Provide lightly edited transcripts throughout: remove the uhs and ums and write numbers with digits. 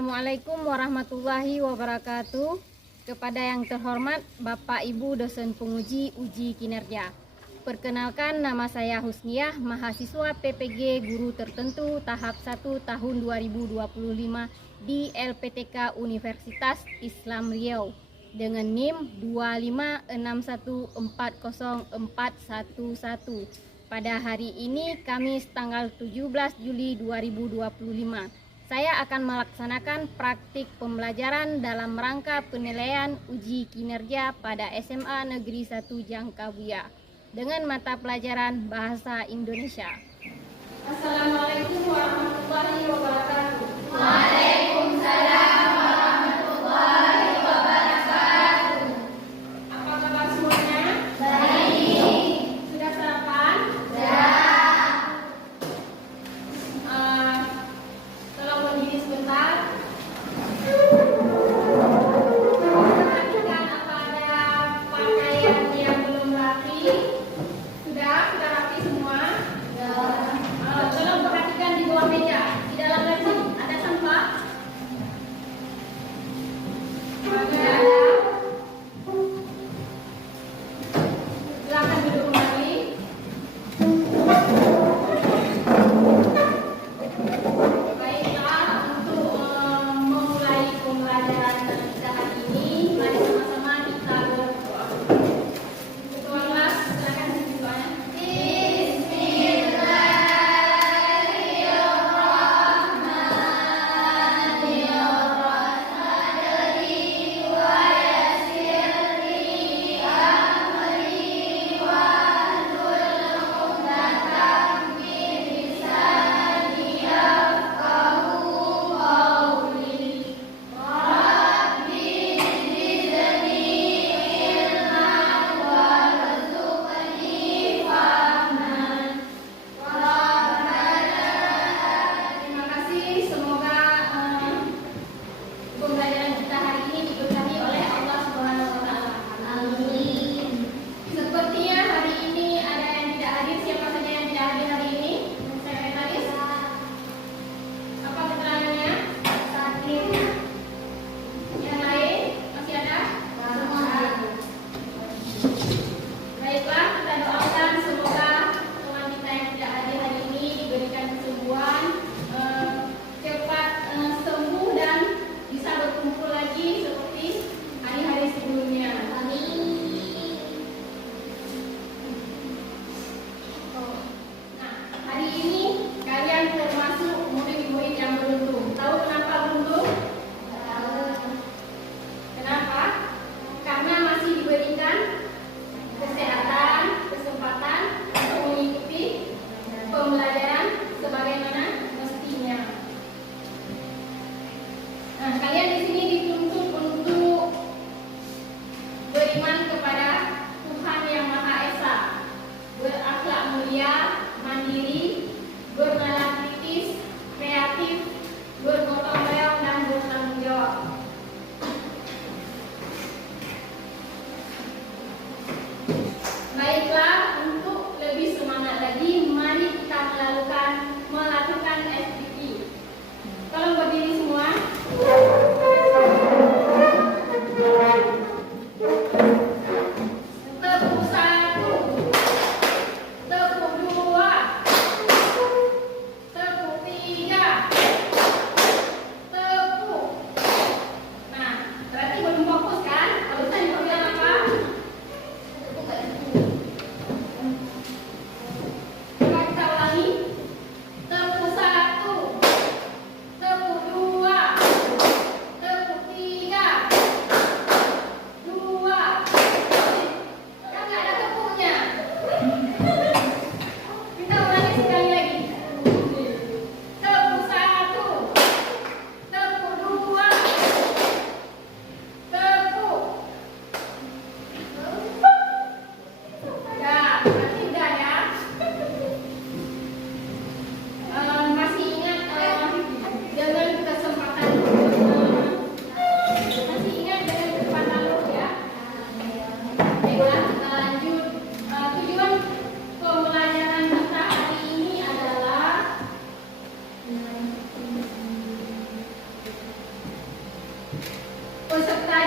Assalamualaikum warahmatullahi wabarakatuh. Kepada yang terhormat Bapak Ibu dosen penguji uji kinerja. Perkenalkan, nama saya Husniah, mahasiswa PPG Guru Tertentu tahap 1 tahun 2025 di LPTK Universitas Islam Riau dengan NIM 256140411. Pada hari ini Kamis tanggal 17 Juli 2025. Saya akan melaksanakan praktik pembelajaran dalam rangka penilaian uji kinerja pada SMA Negeri 1 Jangkabuya dengan mata pelajaran Bahasa Indonesia. Assalamualaikum warahmatullahi wabarakatuh. Waalaikumsalam warahmatullahi wabarakatuh. Apa kabar semuanya? Baik. Sudah sarapan? Sudah. Tolong berdiri sebentar. Perhatikan apa ada pakaian yang belum rapi. Sudah rapi semua? Tolong perhatikan di bawah meja, di dalam laci ada sampah? Ada. Silakan duduk kembali. Baiklah, untuk memulai pembelajaran kita hari ini, mari sama-sama kita berdoa. Ketua kelas, silakan berdoanya. Terima kasih, semoga pembelajaran kita hari ini diberkahi oleh Allah Subhanahu wa taala. Amin. Sepertinya hari ini ada yang tidak hadir. Siapa saja yang tidak hadir hari ini? Sekretaris. Apa keterangannya? Sakit. Yang lain masih ada? Baiklah, kita doakan semoga teman kita yang tidak hadir hari ini diberikan kesembuhan, cepat sembuh dan bisa berkumpul lagi seperti hari-hari sebelumnya. Amin. Nah, hari ini kalian termasuk murid-murid yang beruntung. Tahu kenapa beruntung? Kenapa? Karena masih diberikan kesehatan, kesempatan untuk mengikuti pembelajaran sebagaimana mestinya. Nah, kalian di sini dituntut untuk beriman kepada Tuhan Yang Maha Esa, berakhlak mulia, mandiri, bernalar kritis, kreatif, bergotong royong dan bertanggung jawab. Baiklah, untuk lebih semangat lagi, mari kita melakukan SPP. Tolong berdiri semua.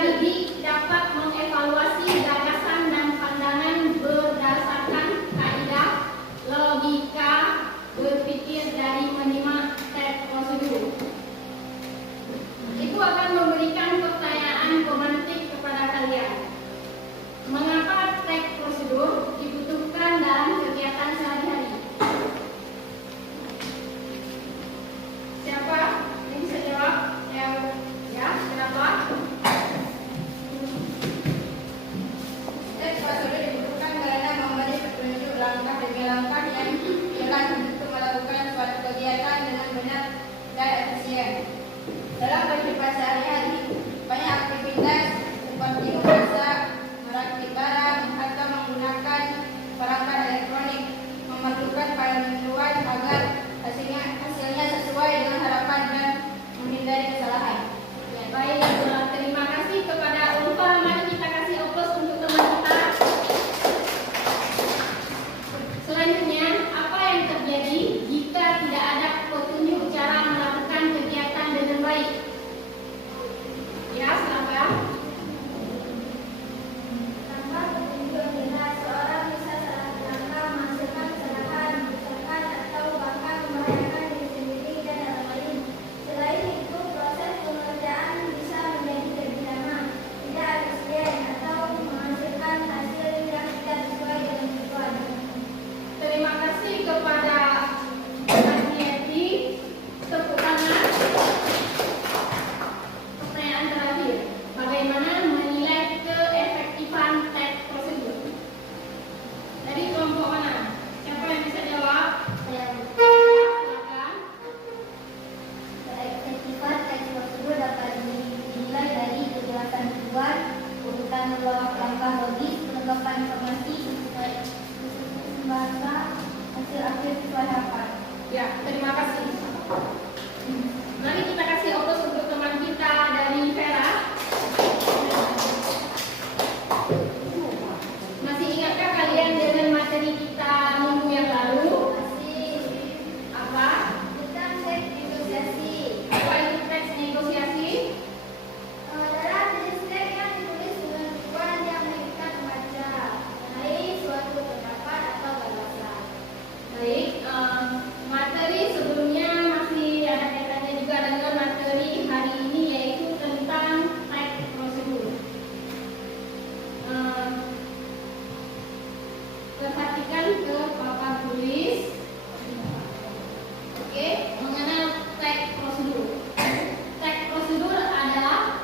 didik dapat mengevaluasi gagasan dan pandangan berdasarkan kaidah logika berpikir dari menyimak teks prosedur. Itu akan memberikan pertanyaan pemantik kepada kalian. Mengapa teks prosedur dibutuhkan dalam kegiatan sehari-hari? Siapa yang bisa jawab? Ya, kenapa? Teks prosedur dibutuhkan karena memberi petunjuk langkah demi langkah yang jelas untuk melakukan suatu kegiatan dengan benar dan efisien. Dalam kehidupan sehari-hari, banyak aktivitas seperti memasak, merakit barang, atau menggunakan perangkat elektronik memerlukan penentuan agar hasilnya sesuai dengan harapan dan menghindari kesalahan. Ya, baik, terima kasih kepada Ulfa. Mari kita kasih aplaus untuk teman kita. Selanjutnya, apa yang terjadi jika tidak ada petunjuk cara melakukan kegiatan dengan baik? Ya, silakan. Tanpa petunjuk yang jelas, seorang bisa salah melangkah, menghasilkan kesalahan, menyusahkan, atau bahkan membahayakan diri sendiri dan orang lain. Selain itu, proses pengerjaan bisa menjadi lebih lama, tidak efisien, atau menghasilkan hasil yang tidak sesuai dengan tujuan. Terima kasih kepada Agnieti. Tepuk tangan. Pertanyaan terakhir, bagaimana menilai keefektifan teks prosedur? Dari kelompok mana? Siapa yang bisa jawab? Silakan. Keefektifan teks prosedur dapat dinilai dari kejelasan tujuan, urutan langkah logis, kelengkapan informasi, bahasa, hasil akhir sesuai harapan. Ya, terima kasih. Mari kita kasih aplaus untuk teman kita dari Vera. Masih ingatkah kalian dengan materi kita minggu yang lalu? Masih Apa? tentang teks negosiasi. Apa itu teks negosiasi? Dalam jenis teks yang ditulis dengan tujuan yang mengikat pembaca mengenai suatu pendapat atau gagasan. Baik, materi sebelumnya masih ada kaitannya juga dengan materi hari ini, yaitu tentang teks prosedur. Perhatikan ke papan tulis. Oke, mengenal teks prosedur. Teks prosedur adalah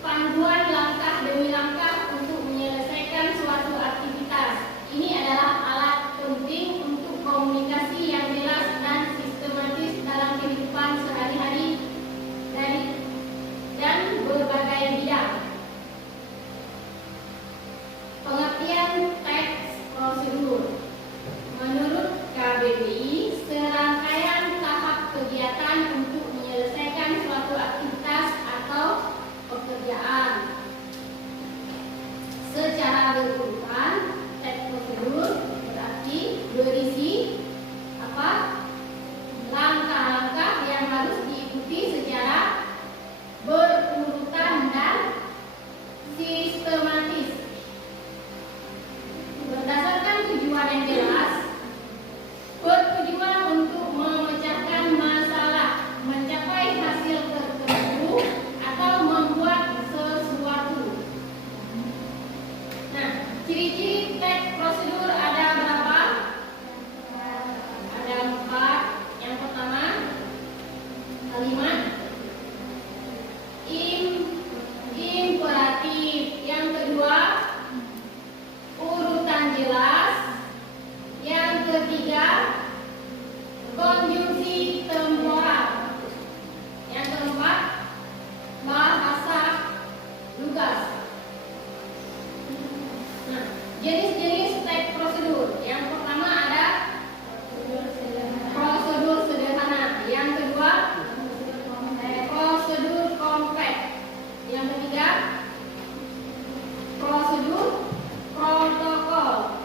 panduan langkah demi langkah untuk menyelesaikan suatu aktivitas. Ini adalah alat penting untuk komunikasi yang jelas dan sistematis dalam kehidupan sehari-hari dan berbagai bidang. Pengertian teks prosedur. Menurut KBBI, serangkaian tahap kegiatan untuk menyelesaikan suatu aktivitas atau pekerjaan. Secara berurutan, teks prosedur berarti berisi apa? Langkah-langkah yang harus diikuti secara berurutan dan sistematis. Berdasarkan tujuan yang jelas, bertujuan untuk memecahkan masalah, mencapai hasil tertentu, atau membuat sesuatu. Nah, ciri-ciri teks prosedur ada berapa? Ada 4. Yang pertama, kalimat imperatif. Yang kedua, urutan jelas. Yang ketiga, konjungsi temporal. Yang keempat, bahasa lugas. Nah, jenis-jenis teks prosedur. Yang pertama ada prosedur sederhana. Yang kedua, prosedur kompleks. Yang ketiga, prosedur protokol.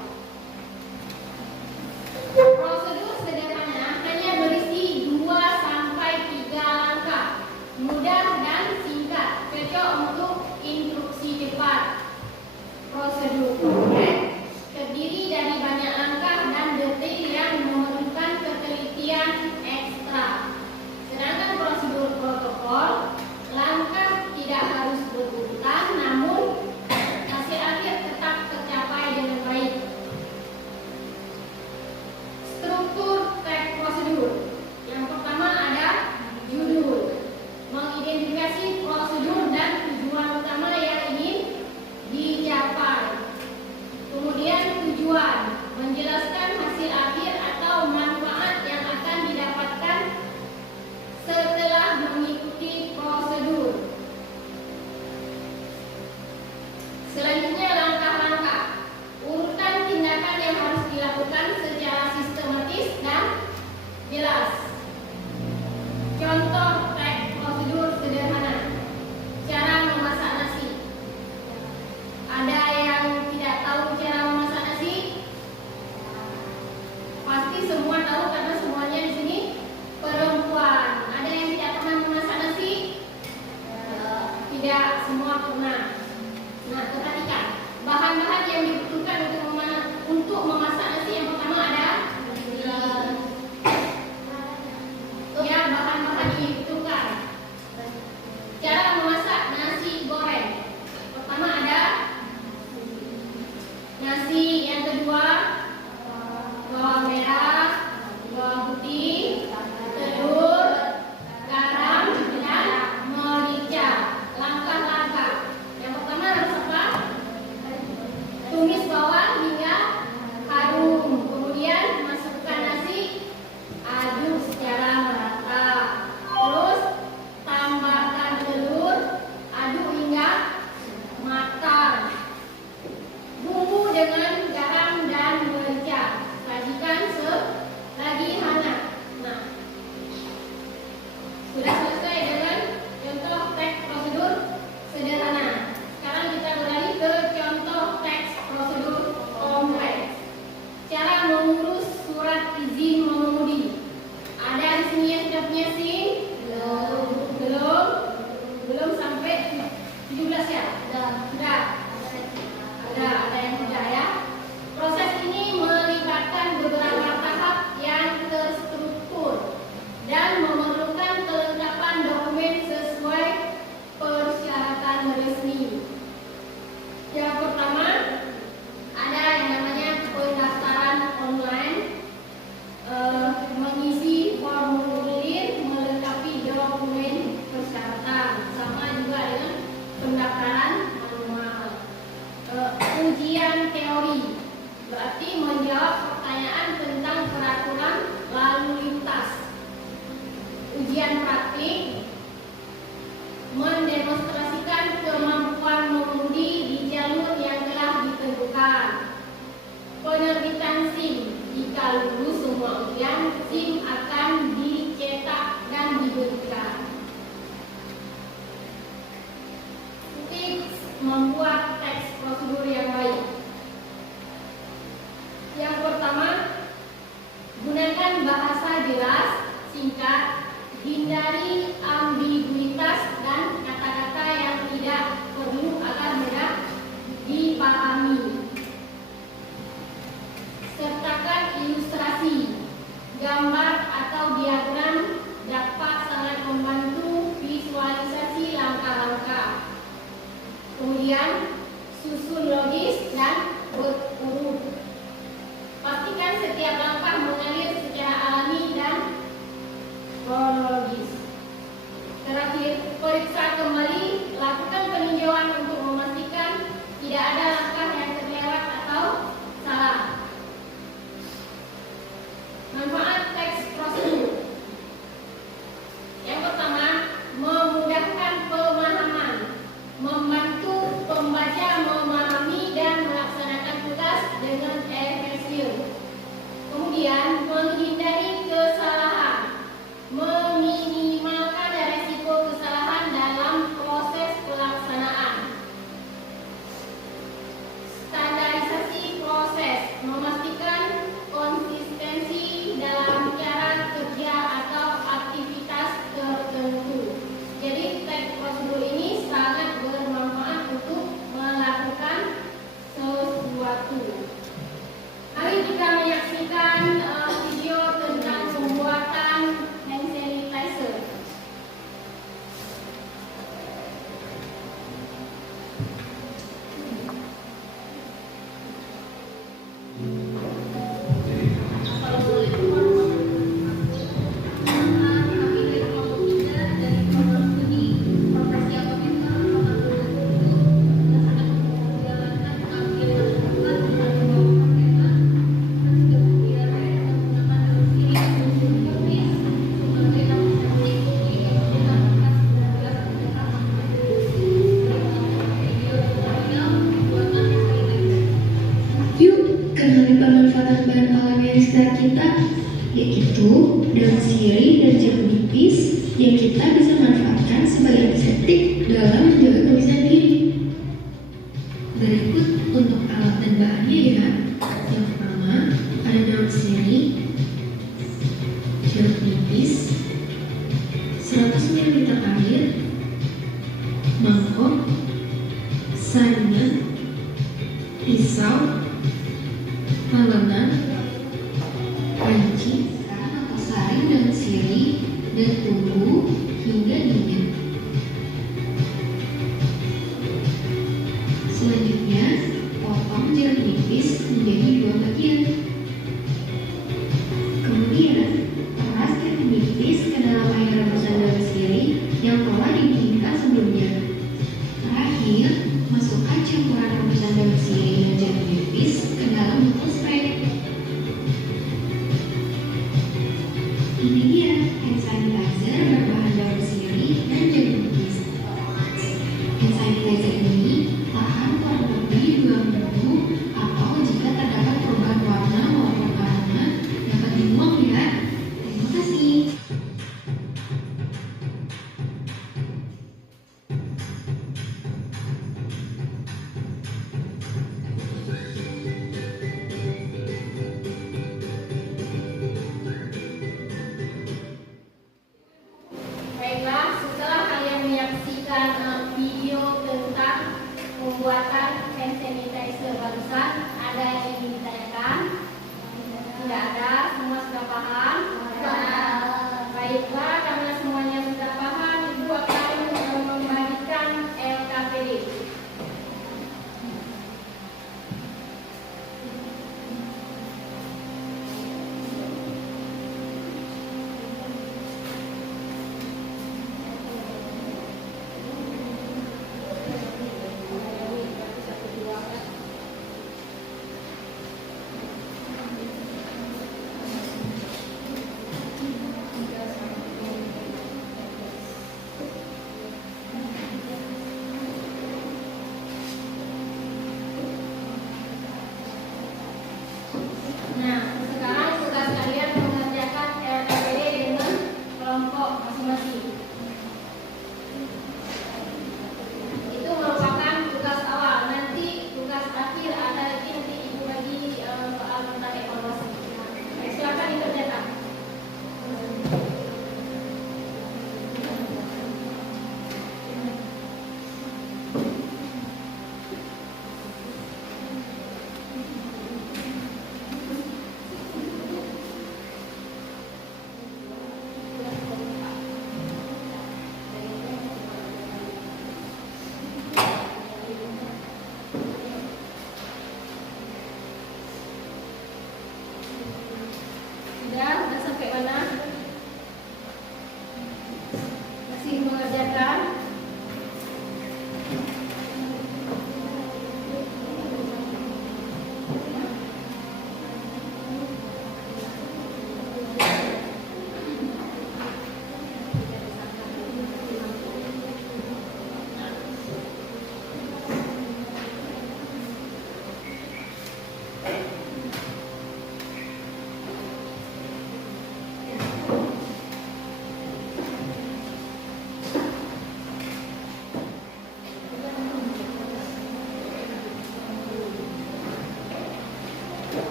Prosedur sederhana hanya berisi 2 sampai 3 langkah, mudah dan singkat, cocok untuk instruksi bersifat prosedur konkret, terdiri dari banyak langkah dan detail yang memerlukan ketelitian ekstra. Sedangkan prosedur protokol, langkah tidak harus berurutan, namun hasil akhir tetap tercapai dengan baik. Struktur teks prosedur. Yang pertama ada judul, mengidentifikasi prosedur dan tujuan utama yang ingin dicapai. Kemudian tujuan, menjelaskan hasil akhir atau manfaat yang akan didapatkan setelah mengikuti prosedur. Selanjutnya langkah-langkah, urutan tindakan yang harus dilakukan secara sistematis dan jelas. Contoh teks prosedur sederhana. Cara memasak nasi. Ada yang tidak tahu cara memasak nasi? Pasti semua tahu karena semuanya di sini perempuan. Ada yang tidak pernah memasak nasi? Tidak, semua pernah. Nah, perhatikan bahan-bahan yang dibutuhkan untuk memasak nasi. Yang pertama ada ya, bahan-bahan yang dibutuhkan. Cara memasak nasi goreng. Pertama ada nasi, yang kedua bawang merah, bawang putih, telur, garam, dan merica. Langkah-langkah. Yang pertama harus apa? Tumis bawang hingga harum. Kemudian masukkan nasi, aduk secara merata. Terus tambahkan telur, aduk hingga matang. Bumbu dengan garam dan merica, sajikan selagi hangat. Nah, sudah selesai dengan contoh teks prosedur sederhana. Sekarang kita beralih ke contoh teks prosedur kompleks. Cara mengurus surat izin mengemudi. Ada di sini yang sudah punya SIM? Belum sampai 17 ya? Sudah. Ada yang tidak ya. Proses ini melibatkan beberapa tahap yang terstruktur dan memerlukan kelengkapan dokumen sesuai persyaratan resmi. Yang pertama ada yang namanya pendaftaran online, mengisi formulir, melengkapi dokumen persyaratan, sama juga dengan pendaftaran manual. Ujian teori berarti menjawab pertanyaan tentang peraturan lalu lintas. Ujian praktik mendemonstrasikan kemampuan mengemudi di jalur yang telah ditentukan. Penerbitan SIM, jika lulus semua ujian, SIM akan dicetak dan diberikan. Tips membuat teks prosedur yang baik. Yang pertama, gunakan bahasa jelas, singkat, hindari ambiguitas dan kata-kata yang tidak perlu agar mudah dipahami. Sertakan ilustrasi, gambar atau diagram dapat sangat membantu visualisasi langkah-langkah. Kemudian susun logis dan berurut. Pastikan setiap langkah mengalir secara alami dan kronologis. Terakhir, periksa kembali, lakukan peninjauan untuk memastikan tidak ada langkah yang terlewat atau salah. Manfaat teks prosedur. Yang pertama, memudahkan pemahaman, membantu pembaca memahami dan melaksanakan tugas dengan efisien. Kemudian, menghindari kesalahan, meminimalkan resiko kesalahan dalam yaitu daun sirih dan jeruk nipis yang kita bisa manfaatkan sebagai antiseptik dalam menjaga kebersihan diri. Berikut untuk alat dan bahannya ya. Yang pertama ada daun sirih, jeruk nipis, 100 ml air, mangkok, saringan, pisau, palenan, panci, atau saring daun sirih dan tunggu hingga dingin. Selanjutnya, potong jeruk nipis menjadi 2 bagian. Kemudian, peras jeruk nipis ke dalam air rebusan daun sirih yang telah didinginkan sebelumnya. Terakhir, masukkan campuran rebusan daun sirih dan jeruk nipis ke dalam botol spray. Ini dia hand sanitizer berbahan daun sirih dan jeruk nipis. Hand sanitizer ini tahan kurang lebih 2 minggu atau jika terdapat perubahan warna maupun aroma dapat dibuang ya. Terima kasih. Baiklah, setelah kalian menyaksikan video tentang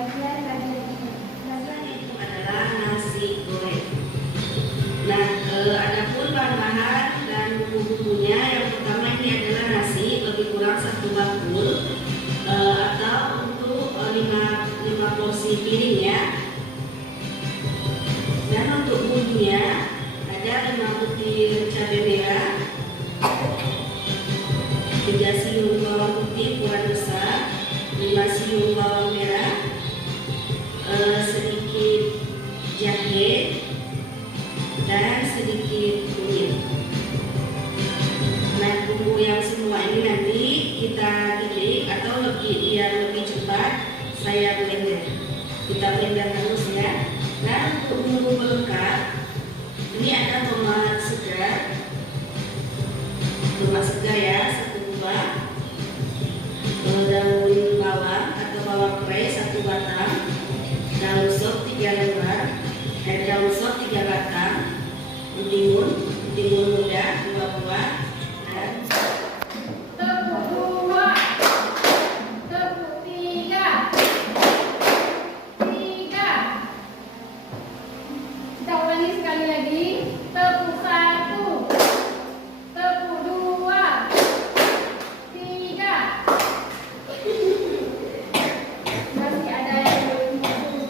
bagian kajian ini. Bagian Itu adalah nasi goreng. Nah, adapun bahan-bahan dan bumbu-bumbunya, yang pertama ini adalah nasi lebih kurang 1 bakul atau untuk 5 porsi piring ya. Dan untuk bumbunya ada 5 butir cabai merah, 3 siung bawang putih ukuran besar, 5 siung bawang merah, sedikit jahe, dan sedikit kunyit. Nah, bumbu yang semua ini nanti kita giling atau biar lebih cepat saya blender. Kita blender terus ya. Nah, untuk bumbu pelengkap ini ada tomat segar ya, 1 buah, daun bawang atau bawang prei 1 batang, daun sop 3 lembar, daun sop 3 batang, mentimun muda 2 buah, dan Tepung 2, tepung 3. Kita ulangi sekali lagi. Tepung 1, tepung 2, 3.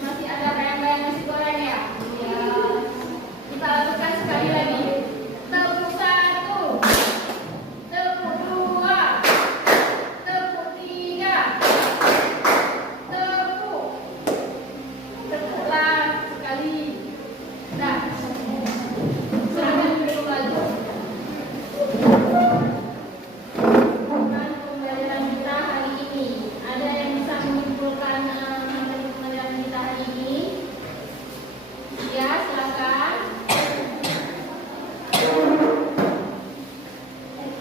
Masih ada bayang-bayang nasi goreng ya? Ya. Kita lakukan sekali lagi. Tepung 1, tepung 2, tepung 3, tepuklah sekali. Dah. Silakan duduk lagi. Bukan pembelajaran kita hari ini. Ada yang bisa menyimpulkan materi pembelajaran kita hari ini? Ya, silakan.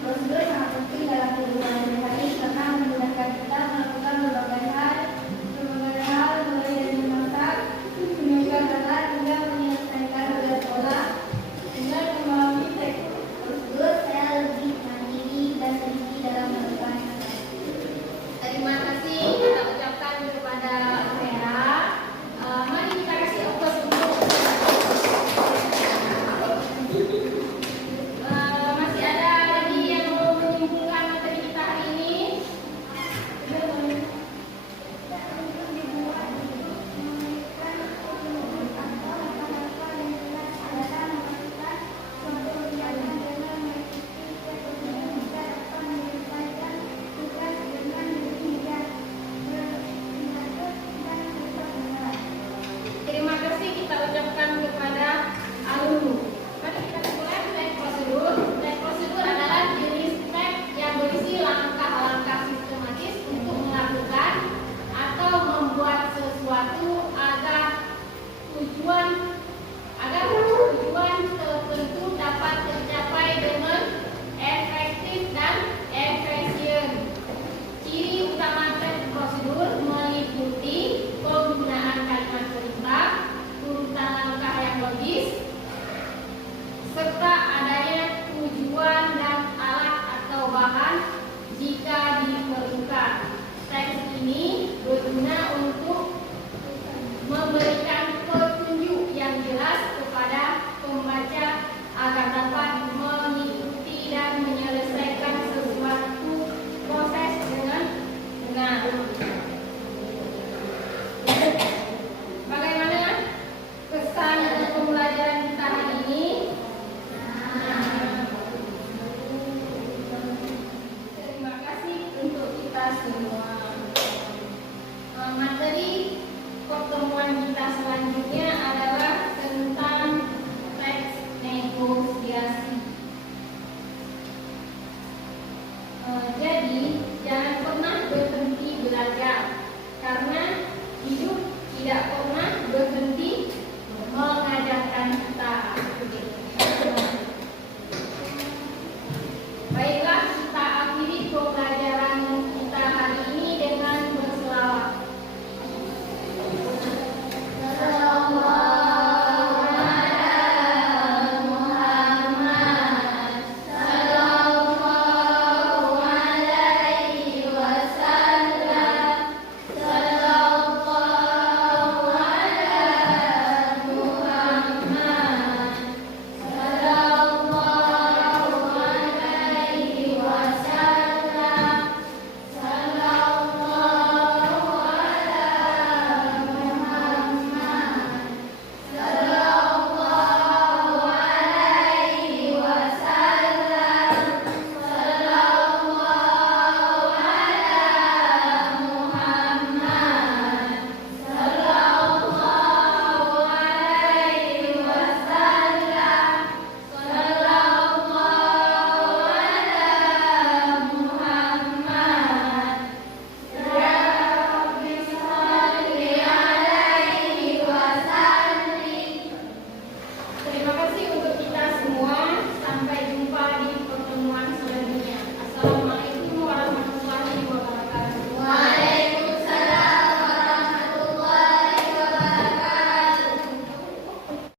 prosedur sangat penting dalam kehidupan sehari-hari karena memudahkan kita melakukan berbagai hal mulai dari memasak, menyiapkan bahan hingga menyelesaikan tugas sekolah. Dengan memahami teks prosedur, saya lebih mandiri dan teliti dalam melakukan. Terima kasih kita ucapkan kepada Vera. Mari kita kasih applause untuk masih ada lagi yang mau menyimpulkan materi kita hari ini? Terima kasih kita ucapkan kepada alumni. Mari kita mulai teks prosedur. Teks prosedur adalah jenis teks yang berisi langkah-langkah sistematis untuk melakukan atau membuat sesuatu agar tujuan tertentu dapat tercapai dengan efektif dan efisien. Ciri utama teks prosedur meliputi penggunaan kalimat perintah, urutan langkah yang logis, serta adanya tujuan dan alat atau bahan jika diperlukan. Teks ini berguna untuk memberi